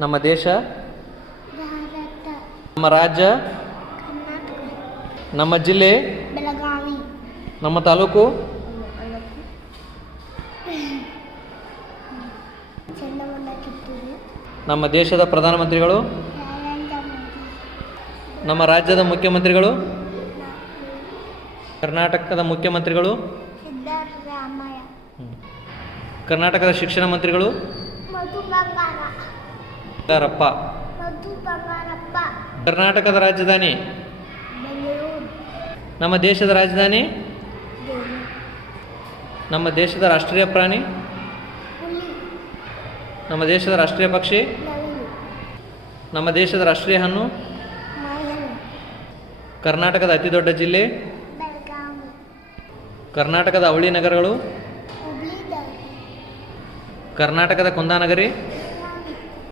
ನಮ್ಮ ದೇಶ, ಭಾರತ, ನಮ್ಮ ರಾಜ್ಯ, ಕರ್ನಾಟಕ, ನಮ್ಮ ಜಿಲ್ಲೆ, ಬೆಳಗಾವಿ, ನಮ್ಮ ತಾಲೂಕು, ಚನ್ನಮಲ್ಲ, ಕಿತ್ತೂರು, ನಮ್ಮ ದೇಶದ ಪ್ರಧಾನಮಂತ್ರಿಗಳು, ನರೇಂದ್ರ ಮೋದಿ, ನಮ್ಮ ರಾಜ್ಯದ ಮುಖ್ಯಮಂತ್ರಿಗಳು, ಕರ್ನಾಟಕದ ಮುಖ್ಯಮಂತ್ರಿಗಳು, ಸಿದ್ದರಾಮಯ್ಯ, ಕರ್ನಾಟಕದ ಶಿಕ್ಷಣ ಮಂತ್ರಿಗಳು, ಮಧು ಬಂಗಾರ, ಬಂಗಾರಪ್ಪ, ಮಧು ಬಂಗಾರಪ್ಪ, ಕರ್ನಾಟಕದ ರಾಜಧಾನಿ, ಬೆಂಗಳೂರು, ನಮ್ಮ ದೇಶದ ರಾಜಧಾನಿ, ದೆಹಲಿ, ನಮ್ಮ ದೇಶದ ರಾಷ್ಟ್ರೀಯ ಪ್ರಾಣಿ, ಹುಲಿ, ನಮ್ಮ ದೇಶದ ರಾಷ್ಟ್ರೀಯ ಪಕ್ಷಿ, ನವಿಲು, ನಮ್ಮ ದೇಶದ ರಾಷ್ಟ್ರೀಯ ಹಣ್ಣು, ಮಾಯನ್, ಕರ್ನಾಟಕದ ಅತಿ ದೊಡ್ಡ ಜಿಲ್ಲೆ, ಬೆಳಗಾವಿ, ಕರ್ನಾಟಕದ ಅವಳಿ ನಗರಗಳು, ಹುಬ್ಳಿ, ಕರ್ನಾಟಕದ ಕುಂದಾನಗರಿ,